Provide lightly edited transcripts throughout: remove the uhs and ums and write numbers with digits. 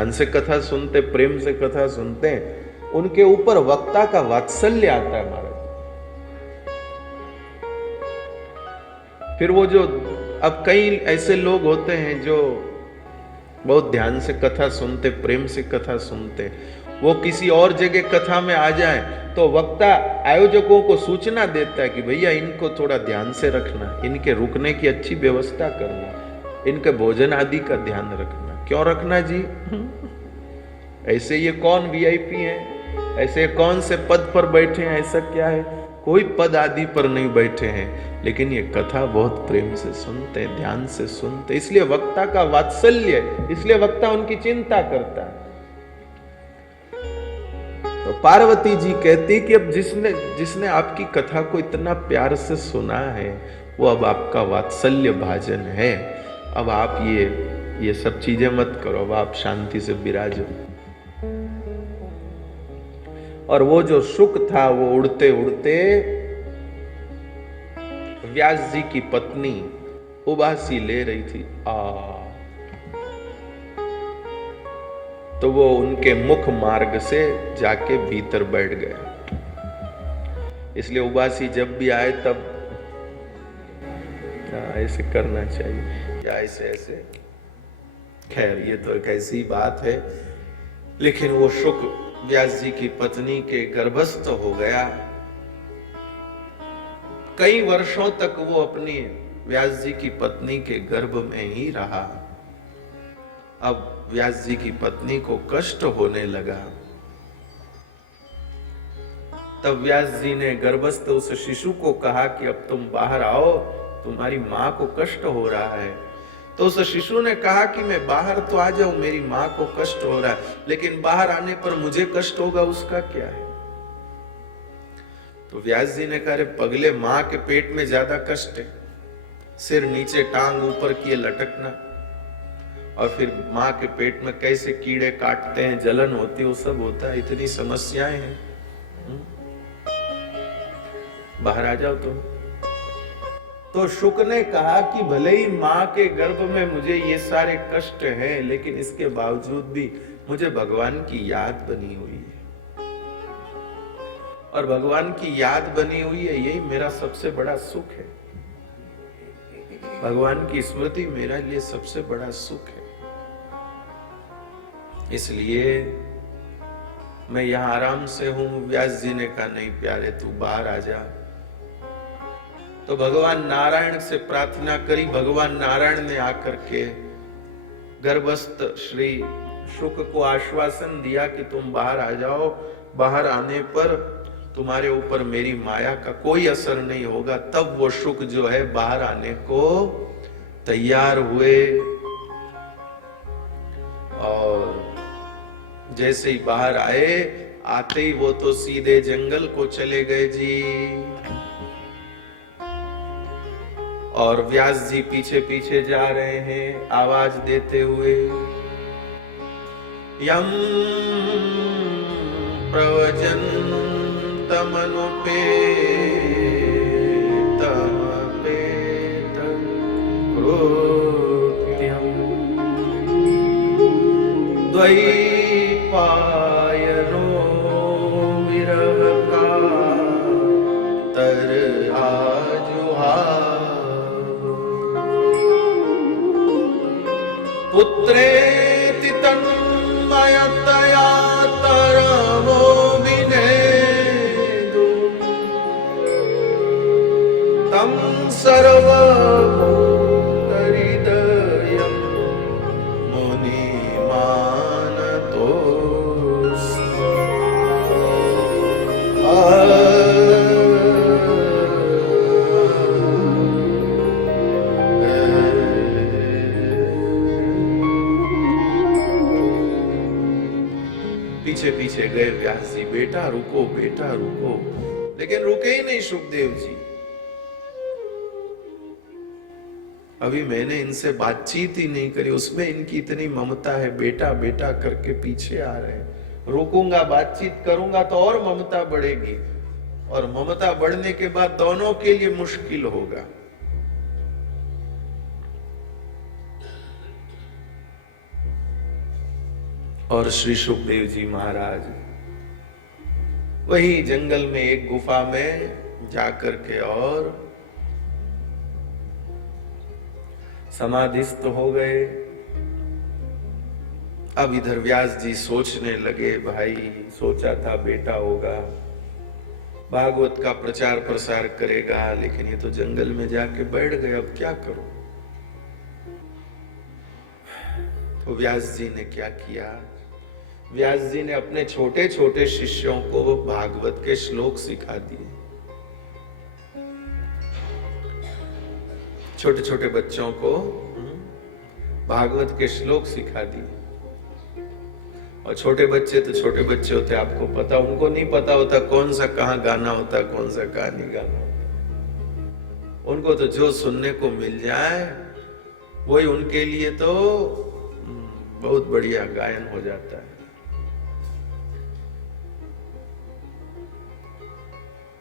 ध्यान से कथा सुनते, प्रेम से कथा सुनते हैं, उनके ऊपर वक्ता का वात्सल्य आता है महाराज। फिर वो जो, अब कई ऐसे लोग होते हैं जो बहुत ध्यान से कथा सुनते, प्रेम से कथा सुनते, वो किसी और जगह कथा में आ जाए तो वक्ता आयोजकों को सूचना देता है कि भैया इनको थोड़ा ध्यान से रखना, इनके रुकने की अच्छी व्यवस्था करना, इनके भोजन आदि का ध्यान रखना। क्यों रखना जी? ऐसे ये कौन वीआईपी हैं, ऐसे कौन से पद पर बैठे हैं? ऐसा क्या है? कोई पद आदि पर नहीं बैठे हैं, लेकिन ये कथा बहुत प्रेम से सुनते हैं, ध्यान से सुनते, इसलिए वक्ता का वात्सल्य, इसलिए वक्ता उनकी चिंता करता है। तो पार्वती जी कहती कि अब जिसने आपकी कथा को इतना प्यार से सुना है, वो अब आपका वात्सल्य भाजन है। अब आप ये सब चीजें मत करो, अब आप शांति से विराजो। और वो जो शुक था वो उड़ते उड़ते व्यास जी की पत्नी उबासी ले रही थी, तो वो उनके मुख मार्ग से जाके भीतर बैठ गया। इसलिए उबासी जब भी आए तब ऐसे करना चाहिए, या ऐसे ऐसे। खैर ये तो एक ऐसी बात है, लेकिन वो शुक व्यास जी की पत्नी के गर्भस्थ हो गया। कई वर्षों तक वो अपनी व्यास जी की पत्नी के गर्भ में ही रहा। अब व्यास जी की पत्नी को कष्ट होने लगा। तब व्यास जी ने गर्भस्थ उस शिशु को कहा कि अब तुम बाहर आओ, तुम्हारी मां को कष्ट हो रहा है। तो उस शिशु ने कहा कि मैं बाहर तो आ जाऊं, मेरी मां को कष्ट हो रहा है, लेकिन बाहर आने पर मुझे कष्ट होगा, उसका क्या है? तो व्यास जी ने कहा, रे पगले, मां के पेट में ज्यादा कष्ट है, सिर नीचे टांग ऊपर किए लटकना, और फिर मां के पेट में कैसे कीड़े काटते हैं, जलन होती है, वो सब होता है, इतनी समस्याएं हैं, बाहर आ जाओ तुम। तो शुक ने कहा कि भले ही मां के गर्भ में मुझे ये सारे कष्ट हैं, लेकिन इसके बावजूद भी मुझे भगवान की याद बनी हुई है, और भगवान की याद बनी हुई है, यही मेरा सबसे बड़ा सुख है। भगवान की स्मृति मेरा लिए सबसे बड़ा सुख है। इसलिए मैं यहां आराम से हूं। व्यास जी ने कहा, नहीं प्यारे, तू बाहर आ जा। तो भगवान नारायण से प्रार्थना करी। भगवान नारायण ने आकर के गर्भस्थ श्री शुक को आश्वासन दिया कि तुम बाहर आ जाओ, बाहर आने पर तुम्हारे ऊपर मेरी माया का कोई असर नहीं होगा। तब वो शुक जो है बाहर आने को तैयार हुए, और जैसे ही बाहर आए, आते ही वो तो सीधे जंगल को चले गए जी। और व्यास जी पीछे पीछे जा रहे हैं आवाज देते हुए, यम प्रवचन तमनुपे तमपेत कृत्यम द्वैपायनो विरह का तर आजुहा पुत्रेति तन्मयतया तरवो विनेदु तं सर्वभूतहृदयं मुनिमानतोऽस्मि। पीछे पीछे गए व्यास जी, बेटा रुको, बेटा रुको, लेकिन रुके ही नहीं सुखदेव जी। अभी मैंने इनसे बातचीत ही नहीं करी, उसमें इनकी इतनी ममता है, बेटा बेटा करके पीछे आ रहे हैं। रुकूंगा, बातचीत करूंगा तो और ममता बढ़ेगी, और ममता बढ़ने के बाद दोनों के लिए मुश्किल होगा। और श्री सुखदेव जी महाराज वही जंगल में एक गुफा में जाकर के और समाधिस्थ हो गए। अब इधर व्यास जी सोचने लगे, भाई सोचा था बेटा होगा, भागवत का प्रचार प्रसार करेगा, लेकिन ये तो जंगल में जाके बैठ गए, अब क्या करूं। तो व्यास जी ने क्या किया, व्यास जी ने अपने छोटे छोटे शिष्यों को भागवत के श्लोक सिखा दिए। छोटे छोटे बच्चों को भागवत के श्लोक सिखा दिए। और छोटे बच्चे तो छोटे बच्चे होते, आपको पता, उनको नहीं पता होता कौन सा कहाँ गाना होता, कौन सा कहाँ नहीं गाना होता। उनको तो जो सुनने को मिल जाए वही उनके लिए तो बहुत बढ़िया गायन हो जाता है।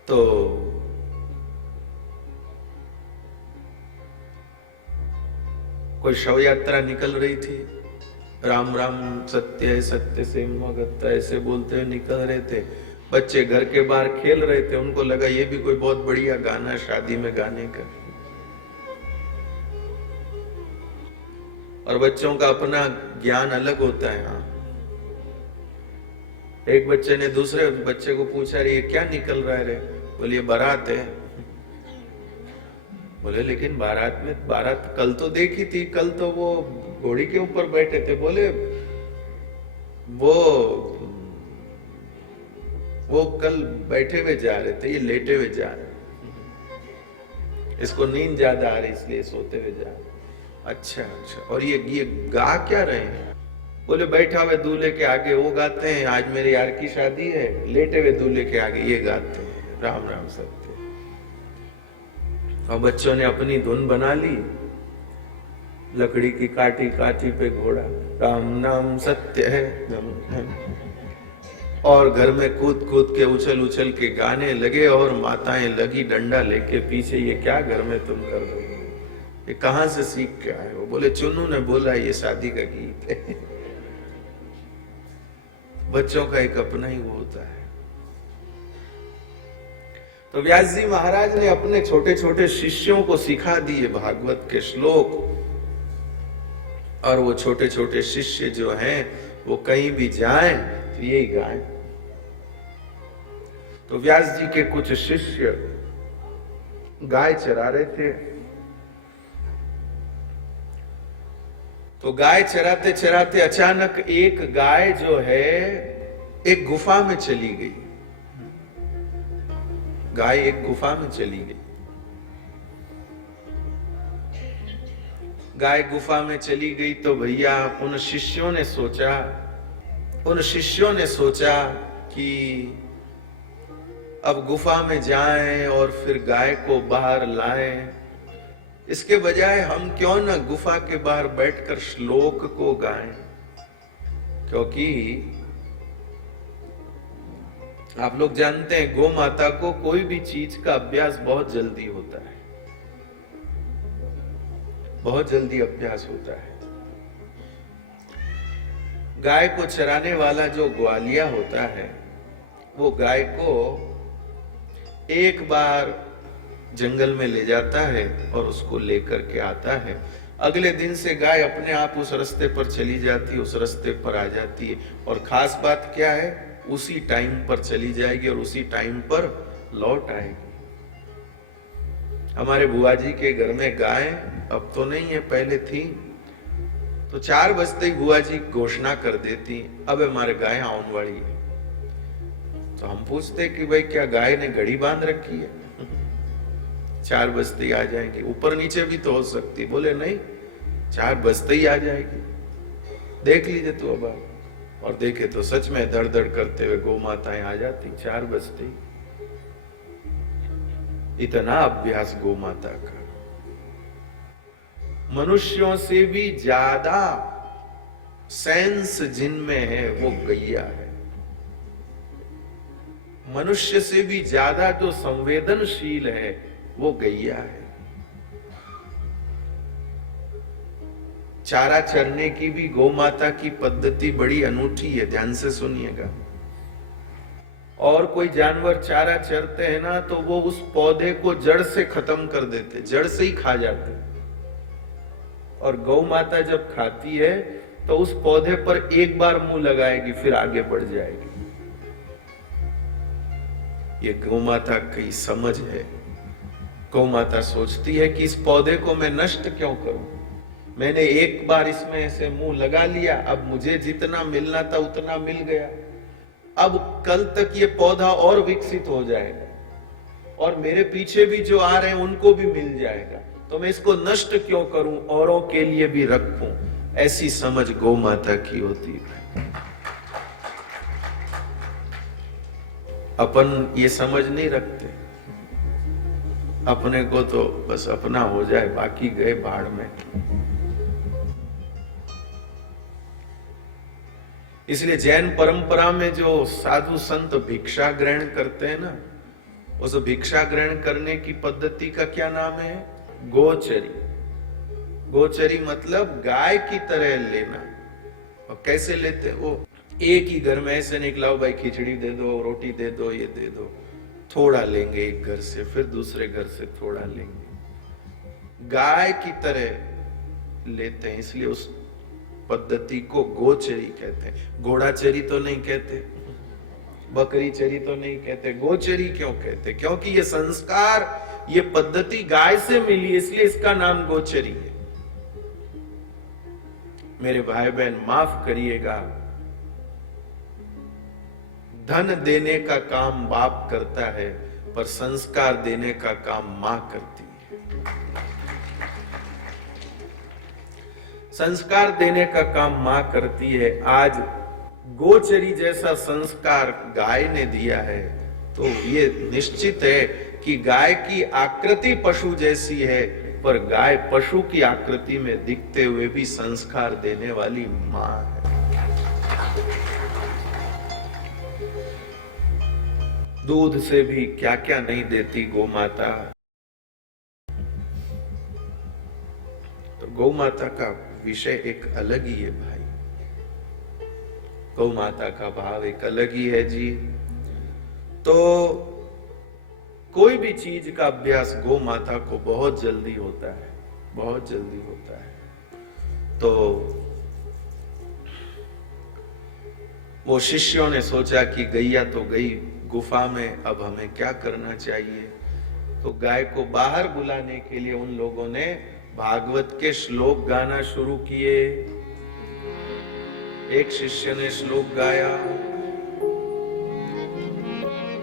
तो कोई शव यात्रा निकल रही थी, राम राम सत्य है सत्य से मगता ऐसे बोलते हुए निकल रहे थे। बच्चे घर के बाहर खेल रहे थे, उनको लगा ये भी कोई बहुत बढ़िया गाना शादी में गाने का। और बच्चों का अपना ज्ञान अलग होता है। हाँ, एक बच्चे ने दूसरे बच्चे को पूछा, ये क्या निकल रहा है रे? बोलिए बारात है। बोले लेकिन बारात कल तो देखी थी, कल तो वो घोड़ी के ऊपर बैठे थे। बोले वो कल बैठे हुए जा रहे थे, ये लेटे हुए जा रहे, इसको नींद ज्यादा आ रही इसलिए सोते हुए जा रहे। अच्छा अच्छा, और ये गा क्या रहे हैं? बोले बैठा हुए दूल्हे के आगे वो गाते हैं, आज मेरे यार की शादी है, लेटे हुए दूल्हे के आगे ये गाते हैं राम राम सत्य। और बच्चों ने अपनी धुन बना ली, लकड़ी की काटी काटी पे घोड़ा, राम नाम सत्य है, और घर में कूद कूद के उछल उछल के गाने लगे। और माताएं लगी डंडा लेके पीछे, ये क्या घर में तुम कर रहे हो, ये कहां से सीख के आए हो? बोले चुन्नू ने बोला ये शादी का गीत है। बच्चों का एक अपना ही वो होता है। तो व्यास जी महाराज ने अपने छोटे छोटे शिष्यों को सिखा दिए भागवत के श्लोक, और वो छोटे छोटे शिष्य जो हैं वो कहीं भी जाएं तो यही गाएं। तो व्यास जी के कुछ शिष्य गाय चरा रहे थे। तो गाय चराते चराते अचानक एक गाय जो है एक गुफा में चली गई। गाय एक गुफा में चली गई। गाय गुफा में चली गई तो भैया उन शिष्यों ने सोचा कि अब गुफा में जाएं और फिर गाय को बाहर लाएं, इसके बजाय हम क्यों न गुफा के बाहर बैठकर श्लोक को गाएं। क्योंकि आप लोग जानते हैं गौ माता को कोई भी चीज का अभ्यास बहुत जल्दी होता है, बहुत जल्दी अभ्यास होता है। गाय को चराने वाला जो ग्वालिया होता है वो गाय को एक बार जंगल में ले जाता है और उसको लेकर के आता है। अगले दिन से गाय अपने आप उस रास्ते पर चली जाती है, उस रास्ते पर आ जाती है। और खास बात क्या है, उसी टाइम पर चली जाएगी और उसी टाइम पर लौट आएगी। हमारे बुआ जी के घर में गाय अब तो नहीं है, पहले थी। तो 4 बजते ही बुआ जी घोषणा कर देती, अब हमारे गाय आने वाली है। तो हम पूछते कि भाई क्या गाय ने घड़ी बांध रखी है? 4 बजते ही आ जाएंगे, ऊपर नीचे भी तो हो सकती। बोले नहीं, 4 बजते ही आ जाएगी, देख लीजिए तो अब। और देखे तो सच में दर दर करते हुए गौ माताएं आ जाती 4 बजते ही। इतना अभ्यास गौ माता का। मनुष्यों से भी ज्यादा सेंस जिनमें है वो गैया है। मनुष्य से भी ज्यादा जो संवेदनशील है वो गैया है। चारा चरने की भी गौ माता की पद्धति बड़ी अनूठी है, ध्यान से सुनिएगा। और कोई जानवर चारा चरते हैं ना तो वो उस पौधे को जड़ से खत्म कर देते, जड़ से ही खा जाते। और गौ माता जब खाती है तो उस पौधे पर एक बार मुंह लगाएगी, फिर आगे बढ़ जाएगी। ये गौ माता की समझ है। गौ माता सोचती है कि इस पौधे को मैं नष्ट क्यों करूं, मैंने एक बार इसमें ऐसे मुंह लगा लिया, अब मुझे जितना मिलना था उतना मिल गया, अब कल तक ये पौधा और विकसित हो जाएगा और मेरे पीछे भी जो आ रहे हैं उनको भी मिल जाएगा, तो मैं इसको नष्ट क्यों करूं, औरों के लिए भी रखूं। ऐसी समझ गौ माता की होती है। अपन ये समझ नहीं रखते, अपने को तो बस अपना हो जाए, बाकी गए भाड़ में। इसलिए जैन परंपरा में जो साधु संत भिक्षा ग्रहण करते हैं ना, उस भिक्षा ग्रहण करने की पद्धति का क्या नाम है? गोचरी। गोचरी मतलब गाय की तरह लेना। और कैसे लेते? वो एक ही घर में ऐसे निकलाओ, भाई खिचड़ी दे दो, रोटी दे दो, ये दे दो, थोड़ा लेंगे एक घर से, फिर दूसरे घर से थोड़ा लेंगे, गाय की तरह लेते हैं। इसलिए उस पद्धति को गोचरी कहते हैं। घोड़ाचरी तो नहीं कहते, बकरी चरी तो नहीं कहते, गोचरी क्यों कहते? क्योंकि ये संस्कार, ये पद्धति गाय से मिली, इसलिए इसका नाम गोचरी है। मेरे भाई बहन माफ करिएगा, धन देने का काम बाप करता है, पर संस्कार देने का काम मां करती है। संस्कार देने का काम मां करती है। आज गोचरी जैसा संस्कार गाय ने दिया है, तो ये निश्चित है कि गाय की आकृति पशु जैसी है, पर गाय पशु की आकृति में दिखते हुए भी संस्कार देने वाली मां है। दूध से भी क्या क्या नहीं देती गौ माता। तो गौ माता का विषय एक अलग ही है भाई, गौ माता का भाव एक अलग ही है जी। तो कोई भी चीज का अभ्यास गौ माता को बहुत जल्दी होता है, बहुत जल्दी होता है। तो वो शिष्यों ने सोचा कि गैया तो गई गुफा में, अब हमें क्या करना चाहिए? तो गाय को बाहर बुलाने के लिए उन लोगों ने भागवत के श्लोक गाना शुरू किए। एक शिष्य ने श्लोक गाया,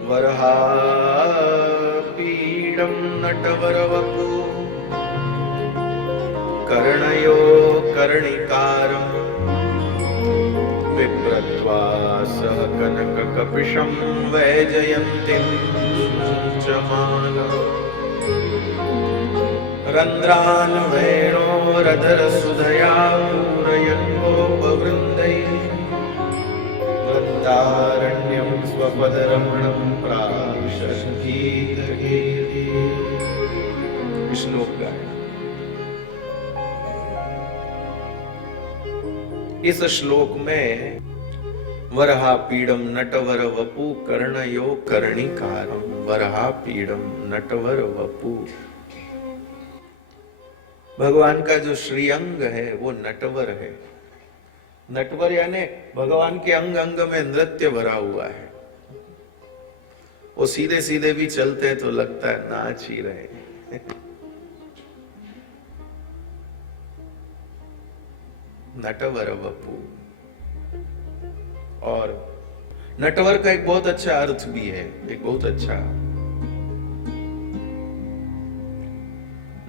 वरहा पीडम नटवरवपु कर्णयो कर्णिकारम विप्रत्वा सह कनक कपिशं वैजयन्तीं चमानः रन्ध्रान् वेणोरधरसुधया पूरयन् गोपवृन्दैः वृन्दारण्यं स्वपदरमणं प्राविशद्गीतगीतिः। श्लोक गाया। इस श्लोक में वरहा पीडम नटवर वपु कर्णयो कर्णिकारम, वरहा पीडम नटवर वपु, भगवान का जो श्रीअंग है वो नटवर है। नटवर यानी भगवान के अंग अंग में नृत्य भरा हुआ है। वो सीधे सीधे भी चलते हैं तो लगता है नाच ही रहे। नटवर वपु। और नटवर का एक बहुत अच्छा अर्थ भी है, एक बहुत अच्छा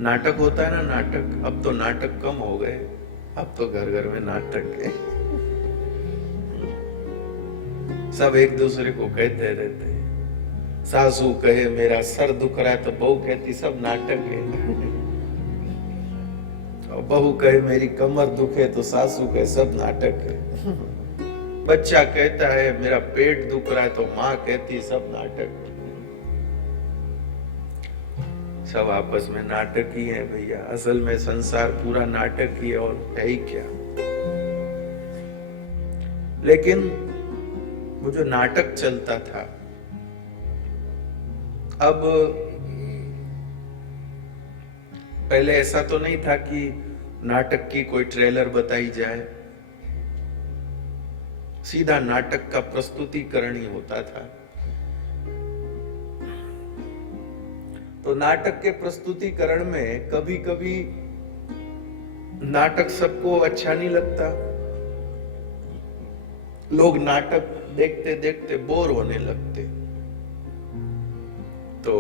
नाटक होता है ना, नाटक। अब तो नाटक कम हो गए, अब तो घर घर में नाटक है। सब एक दूसरे को कहते रहते हैं। सासू कहे मेरा सर दुख रहा है तो बहू कहती सब नाटक है। और बहू कहे मेरी कमर दुखे तो सासू कहे सब नाटक है। बच्चा कहता है मेरा पेट दुख रहा है तो माँ कहती सब नाटक है। सब आपस में नाटक ही है भैया। असल में संसार पूरा नाटक ही है और है ही क्या। लेकिन वो जो नाटक चलता था, अब पहले ऐसा तो नहीं था कि नाटक की कोई ट्रेलर बताई जाए, सीधा नाटक का प्रस्तुतिकरण ही होता था। तो नाटक के प्रस्तुतिकरण में कभी कभी नाटक सबको अच्छा नहीं लगता, लोग नाटक देखते देखते बोर होने लगते। तो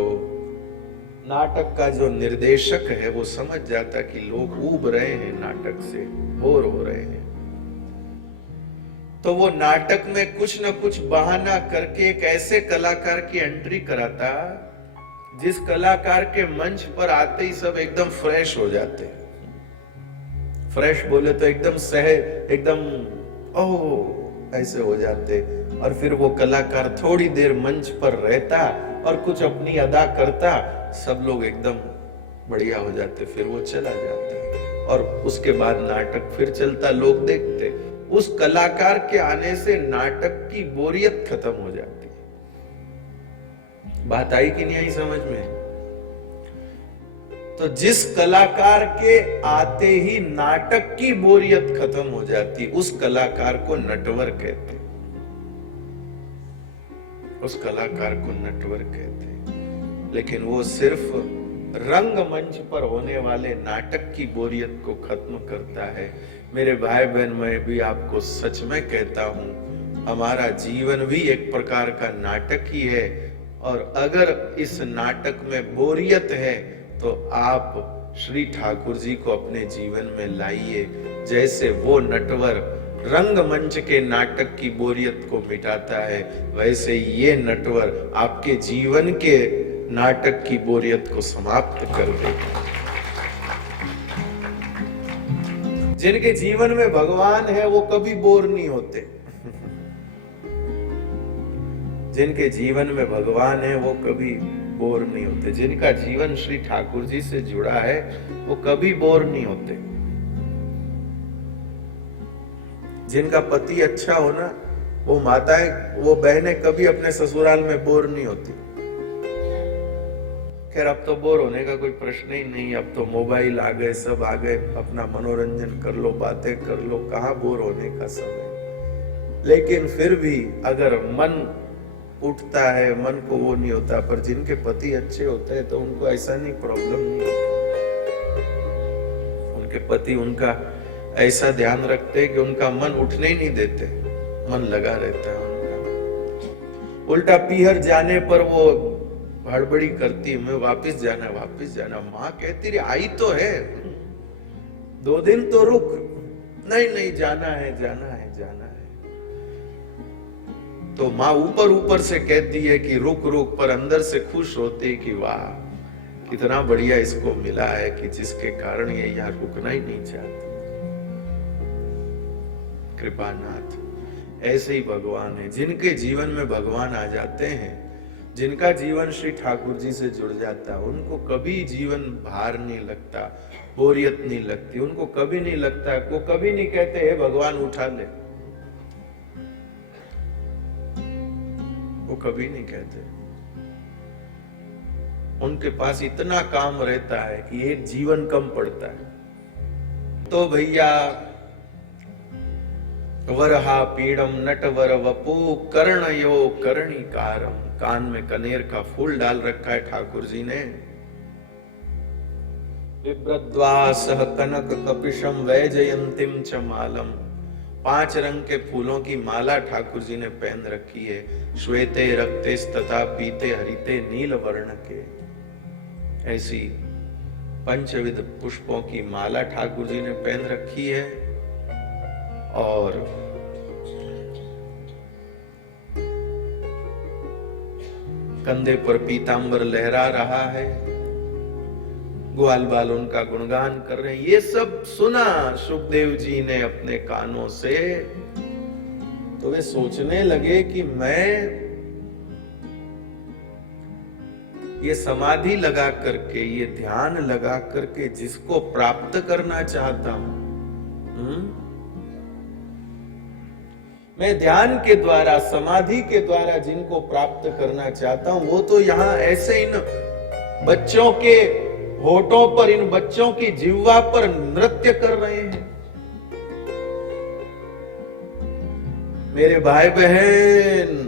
नाटक का जो निर्देशक है वो समझ जाता कि लोग ऊब रहे हैं, नाटक से बोर हो रहे हैं, तो वो नाटक में कुछ न कुछ बहाना करके एक ऐसे कलाकार की एंट्री कराता जिस कलाकार के मंच पर आते ही सब एकदम फ्रेश हो जाते। फ्रेश बोले तो एकदम सहज, एकदम ओह ऐसे हो जाते। और फिर वो कलाकार थोड़ी देर मंच पर रहता और कुछ अपनी अदा करता, सब लोग एकदम बढ़िया हो जाते, फिर वो चला जाता और उसके बाद नाटक फिर चलता, लोग देखते। उस कलाकार के आने से नाटक की बोरियत खत्म हो जाती। बात आई कि नहीं आई समझ में? तो जिस कलाकार के आते ही नाटक की बोरियत खत्म हो जाती, उस कलाकार को नटवर कहते, उस कलाकार को नटवर कहते। लेकिन वो सिर्फ रंगमंच पर होने वाले नाटक की बोरियत को खत्म करता है। मेरे भाई बहन, मैं भी आपको सच में कहता हूं, हमारा जीवन भी एक प्रकार का नाटक ही है। और अगर इस नाटक में बोरियत है तो आप श्री ठाकुर जी को अपने जीवन में लाइए। जैसे वो नटवर रंगमंच के नाटक की बोरियत को मिटाता है, वैसे ये नटवर आपके जीवन के नाटक की बोरियत को समाप्त कर देगा। जिनके जीवन में भगवान है वो कभी बोर नहीं होते। जिनके जीवन में भगवान है वो कभी बोर नहीं होते। जिनका जीवन श्री ठाकुर जी से जुड़ा है वो कभी बोर नहीं होते। जिनका पति अच्छा हो ना, वो माताएं, वो बहनें कभी अपने ससुराल में बोर नहीं होती। खैर अब तो बोर होने का कोई प्रश्न ही नहीं, अब तो मोबाइल आ गए, सब आ गए, अपना मनोरंजन कर लो, बातें कर लो, कहाँ बोर होने का समय। लेकिन फिर भी अगर मन उठता है, मन को वो नहीं होता। पर जिनके पति अच्छे होते हैं तो उनको ऐसा नहीं, प्रॉब्लम नहीं होता। उनके पति उनका ऐसा ध्यान रखते हैं कि उनका मन उठने ही नहीं देते, मन लगा रहता है उनका। उल्टा पीहर जाने पर वो हड़बड़ी करती है, मैं वापस जाना, वापस जाना। माँ कहती रही आई तो है, 2 दिन तो रुक। नहीं नहीं, जाना है, जाना है, जाना है। तो माँ ऊपर ऊपर से कहती है कि रुक रुक, पर अंदर से खुश होती है कि वाह कितना बढ़िया इसको मिला है कि जिसके कारण ये यहाँ रुकना ही नहीं चाहती। कृपानाथ ऐसे ही भगवान है। जिनके जीवन में भगवान आ जाते हैं, जिनका जीवन श्री ठाकुर जी से जुड़ जाता है, उनको कभी जीवन भार नहीं लगता, बोरियत नहीं लगती। उनको कभी नहीं लगता, वो कभी नहीं कहते हे भगवान उठा ले, वो कभी नहीं कहते। उनके पास इतना काम रहता है कि एक जीवन कम पड़ता है। तो भैया वरहा पीड़म नटवर वपु कर्णयो कर्णिकारम, कान में कनेर का फूल डाल रखा है ठाकुर जी ने। विभ्रद्वासह कनक कपिशम वैजयंतीम च मालम, 5 रंग के फूलों की माला ठाकुर जी ने पहन रखी है। श्वेते रक्ते तथा पीते हरिते नील वर्ण के, ऐसी 5 पुष्पों की माला ठाकुर जी ने पहन रखी है। और कंधे पर पीतांबर लहरा रहा है, ग्वाल बाल उनका गुणगान कर रहे हैं। ये सब सुना सुखदेव जी ने अपने कानों से, तो वे सोचने लगे कि मैं ये समाधि लगा करके, ये ध्यान लगा करके जिसको प्राप्त करना चाहता हूं, मैं ध्यान के द्वारा, समाधि के द्वारा जिनको प्राप्त करना चाहता हूं, वो तो यहां ऐसे इन बच्चों के होठों पर, इन बच्चों की जिह्वा पर नृत्य कर रहे हैं। मेरे भाई बहन,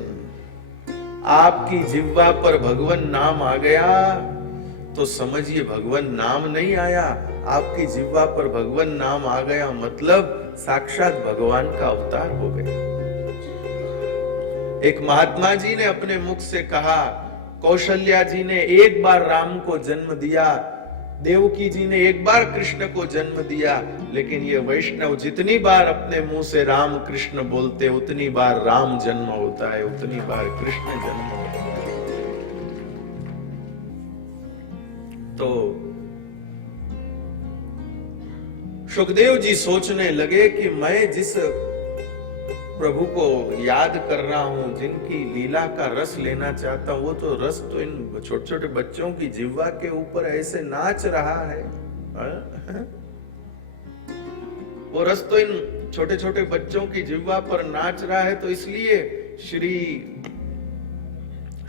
आपकी जिह्वा पर भगवान नाम आ गया तो समझिए भगवान नाम नहीं आया, आपकी जिह्वा पर भगवान नाम आ गया मतलब साक्षात भगवान का अवतार हो गया। एक महात्मा जी ने अपने मुख से कहा, कौशल्या जी ने एक बार राम को जन्म दिया, देवकी जी ने एक बार कृष्ण को जन्म दिया, लेकिन ये वैष्णव जितनी बार अपने मुंह से राम कृष्ण बोलते, उतनी बार राम जन्म होता है, उतनी बार कृष्ण जन्म होता है। तो सुखदेव जी सोचने लगे कि मैं जिस प्रभु को याद कर रहा हूं, जिनकी लीला का रस लेना चाहता हूं, वो तो रस तो इन छोटे छोटे बच्चों की जिह्वा के ऊपर ऐसे नाच रहा है। वो रस तो इन छोटे छोटे बच्चों की जिह्वा पर नाच रहा है। तो इसलिए श्री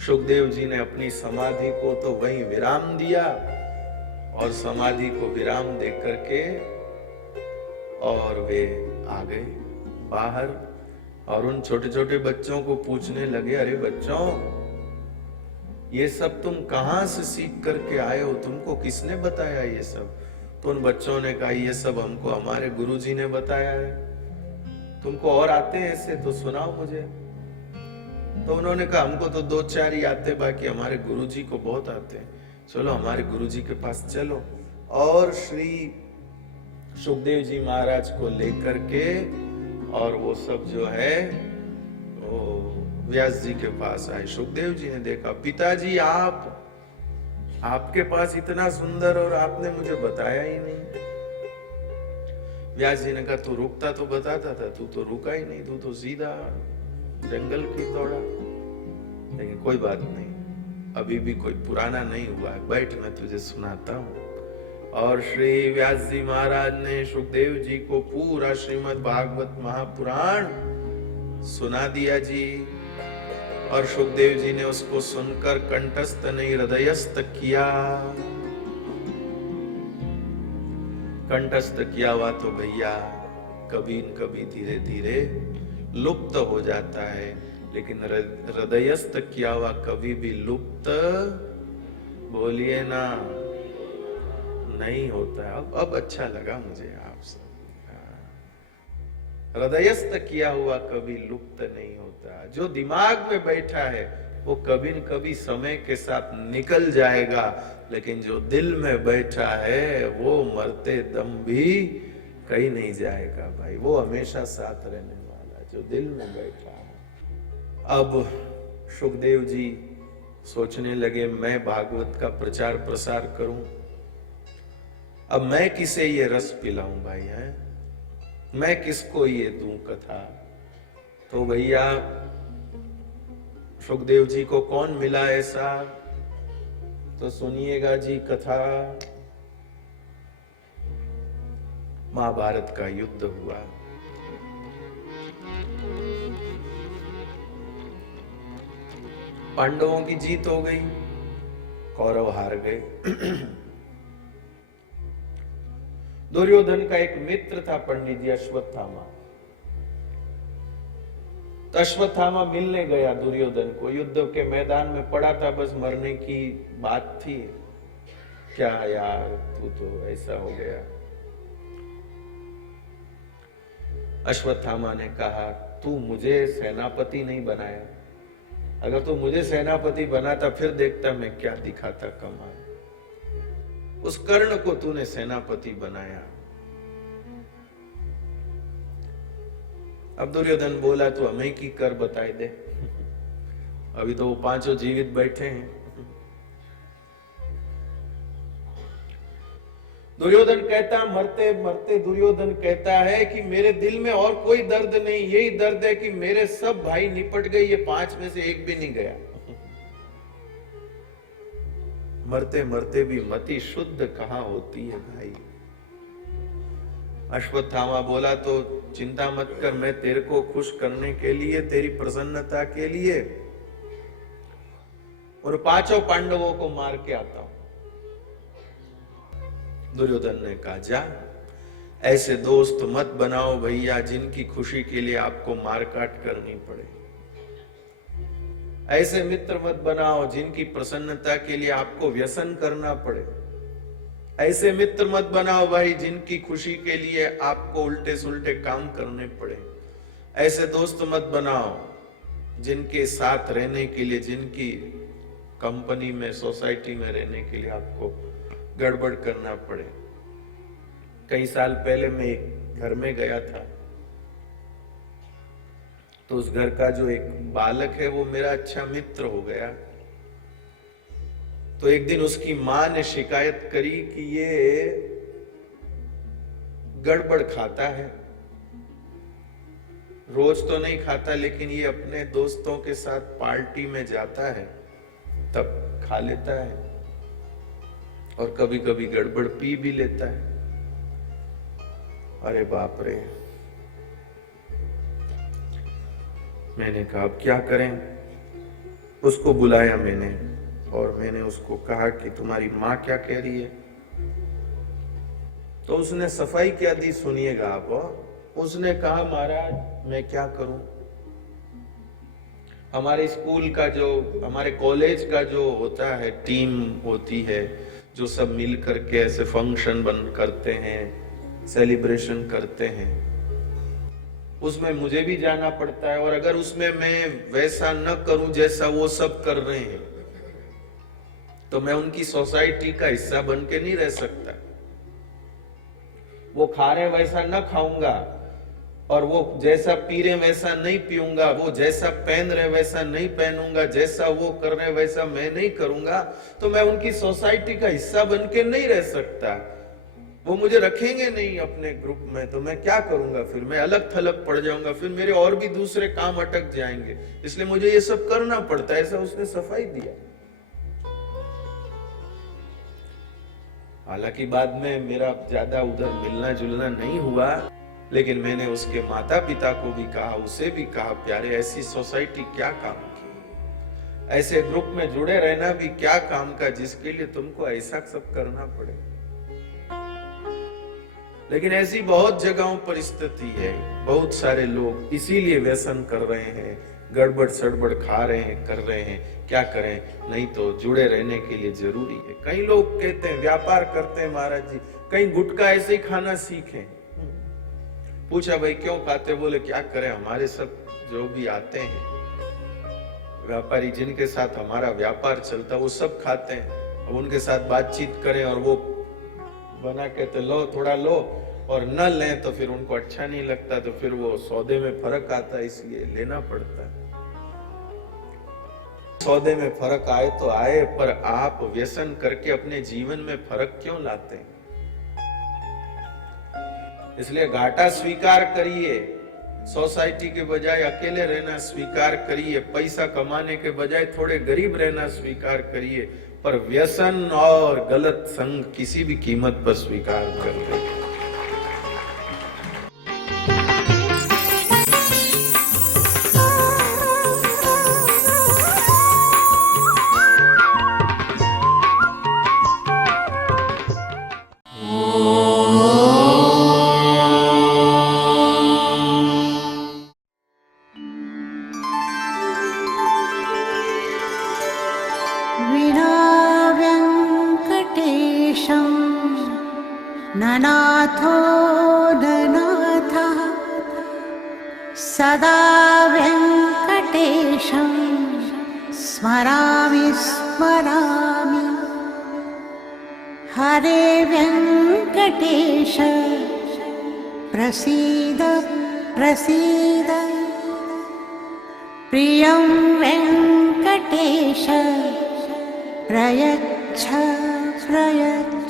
सुखदेव जी ने अपनी समाधि को तो वहीं विराम दिया, और समाधि को विराम दे करके और वे आ गए बाहर, और उन छोटे छोटे बच्चों को पूछने लगे, अरे बच्चों, ये सब तुम कहां से सीख करके आए हो, तुमको किसने बताया ये सब? तो उन बच्चों ने कहा, ये सब हमको हमारे गुरुजी ने बताया है। तुमको और आते हैं ऐसे तो सुनाओ मुझे। तो उन्होंने कहा, हमको तो 2-4 ही आते, बाकी हमारे गुरुजी को बहुत आते हैं, चलो हमारे गुरुजी के पास चलो। और श्री सुखदेव जी महाराज को लेकर के और वो सब जो है वो व्यास जी के पास आए। सुखदेव जी ने देखा, पिताजी आपके पास इतना सुंदर, और आपने मुझे बताया ही नहीं। व्यास जी ने कहा, तू रुकता तो बताता था, तू तो रुका ही नहीं, तू तो सीधा जंगल की दौड़ा। लेकिन कोई बात नहीं, अभी भी कोई पुराना नहीं हुआ है, बैठ मैं तुझे सुनाता हूं। और श्री व्यास जी महाराज ने सुखदेव जी को पूरा श्रीमद् भागवत महापुराण सुना दिया जी। और सुखदेव जी ने उसको सुनकर कंठस्थ नहीं हृदयस्थ किया। कंठस्थ किया हुआ तो भैया कभी न कभी धीरे धीरे लुप्त हो जाता है, लेकिन हृदयस्थ किया हुआ कभी भी लुप्त, बोलिए ना, नहीं होता है। अब अच्छा लगा मुझे आपसे। हृदयस्थ किया हुआ कभी लुप्त नहीं होता। जो दिमाग में बैठा है वो कभी न कभी समय के साथ निकल जाएगा, लेकिन जो दिल में बैठा है वो मरते दम भी कहीं नहीं जाएगा भाई, वो हमेशा साथ रहने वाला जो दिल में बैठा है। अब सुखदेव जी सोचने लगे, मैं भागवत का प्रचार प्रसार करूं, अब मैं किसे ये रस पिलाऊं भाई, है मैं किसको ये दूं कथा? तो भैया सुखदेव जी को कौन मिला ऐसा? तो सुनिएगा जी कथा। महाभारत का युद्ध हुआ। पांडवों की जीत हो गई, कौरव हार गए। दुर्योधन का एक मित्र था पंडित जी अश्वत्थामा। तो अश्वत्थामा मिलने गया दुर्योधन को, युद्ध के मैदान में पड़ा था, बस मरने की बात थी। क्या यार, तू तो ऐसा हो गया। अश्वत्थामा ने कहा, तू मुझे सेनापति नहीं बनाया, अगर तू मुझे सेनापति बनाता फिर देखता मैं क्या दिखाता कमाल। उस कर्ण को तूने सेनापति बनाया। अब दुर्योधन बोला, तू हमें की कर बताए दे, अभी तो वो पांचों जीवित बैठे हैं। दुर्योधन कहता, मरते मरते दुर्योधन कहता है कि मेरे दिल में और कोई दर्द नहीं, यही दर्द है कि मेरे सब भाई निपट गए, ये 5 में से एक भी नहीं गया। मरते मरते भी मति शुद्ध कहाँ होती है भाई। अश्वत्थामा बोला तो चिंता मत कर, मैं तेरे को खुश करने के लिए, तेरी प्रसन्नता के लिए और 5 पांडवों को मार के आता हूं। दुर्योधन ने कहा जा, ऐसे दोस्त मत बनाओ भैया जिनकी खुशी के लिए आपको मारकाट करनी पड़े। ऐसे मित्र मत बनाओ जिनकी प्रसन्नता के लिए आपको व्यसन करना पड़े। ऐसे मित्र मत बनाओ भाई जिनकी खुशी के लिए आपको उल्टे सुल्टे काम करने पड़े। ऐसे दोस्त मत बनाओ जिनके साथ रहने के लिए, जिनकी कंपनी में, सोसाइटी में रहने के लिए आपको गड़बड़ करना पड़े। कई साल पहले मैं एक घर में गया था, तो उस घर का जो एक बालक है वो मेरा अच्छा मित्र हो गया। तो एक दिन उसकी मां ने शिकायत करी कि ये गड़बड़ खाता है, रोज तो नहीं खाता लेकिन ये अपने दोस्तों के साथ पार्टी में जाता है तब खा लेता है और कभी कभी गड़बड़ पी भी लेता है। अरे बाप रे, मैंने कहा अब क्या करें। उसको बुलाया मैंने और मैंने उसको कहा कि तुम्हारी माँ क्या कह रही है। तो उसने सफाई क्या दी सुनिएगा आप। उसने कहा महाराज मैं क्या करूं, हमारे स्कूल का जो, हमारे कॉलेज का जो होता है, टीम होती है जो सब मिल करके ऐसे फंक्शन बन करते हैं, सेलिब्रेशन करते हैं, उसमें मुझे भी जाना पड़ता है। और अगर उसमें मैं वैसा न करूं जैसा वो सब कर रहे हैं तो मैं उनकी सोसाइटी का हिस्सा बन के नहीं रह सकता। वो खा रहे वैसा न खाऊंगा और वो जैसा पी रहे वैसा नहीं पीऊंगा, वो जैसा पहन रहे वैसा नहीं पहनूंगा, जैसा वो कर रहे वैसा मैं नहीं करूंगा, तो मैं उनकी सोसाइटी का हिस्सा बन के नहीं रह सकता। वो मुझे रखेंगे नहीं अपने ग्रुप में, तो मैं क्या करूंगा, फिर मैं अलग थलग पड़ जाऊंगा, फिर मेरे और भी दूसरे काम अटक जाएंगे, इसलिए मुझे ये सब करना पड़ता है। ऐसा उसने सफाई दिया। हालांकि बाद में मेरा ज्यादा उधर मिलना जुलना नहीं हुआ, लेकिन मैंने उसके माता पिता को भी कहा, उसे भी कहा, प्यारे ऐसी सोसाइटी क्या काम की, ऐसे ग्रुप में जुड़े रहना भी क्या काम का जिसके लिए तुमको ऐसा सब करना पड़े। लेकिन ऐसी बहुत जगहों पर स्थिति है, बहुत सारे लोग इसीलिए व्यसन कर रहे हैं, गड़बड़ सड़बड़ खा रहे हैं, कर रहे हैं। क्या करें, नहीं तो जुड़े रहने के लिए जरूरी है। कई लोग कहते हैं व्यापार करते हैं महाराज जी, कहीं गुटखा ऐसे ही खाना सीखें। पूछा भाई क्यों खाते, बोले क्या करें, हमारे सब जो भी आते हैं व्यापारी जिनके साथ हमारा व्यापार चलता है वो सब खाते हैं। अब उनके साथ बातचीत करें और वो बना के तो लो, थोड़ा लो, और न लें तो फिर उनको अच्छा नहीं लगता, तो फिर वो सौदे में फर्क आता है, इसलिए लेना पड़ता है। सौदे में फर्क आए तो आए, पर आप व्यसन करके अपने जीवन में फर्क क्यों लाते हैं? इसलिए घाटा स्वीकार करिए, सोसाइटी के बजाय अकेले रहना स्वीकार करिए, पैसा कमाने के बजाय थोड़े गरीब रहना स्वीकार करिए, पर व्यसन और गलत संग किसी भी कीमत पर स्वीकार कर ले। ननाथो ननाथः सदा वेङ्कटेशं स्मरामि स्मरामि। हरे वेङ्कटेश प्रसीद प्रसीद, प्रियं वेङ्कटेश प्रयच्छ प्रयच्छ।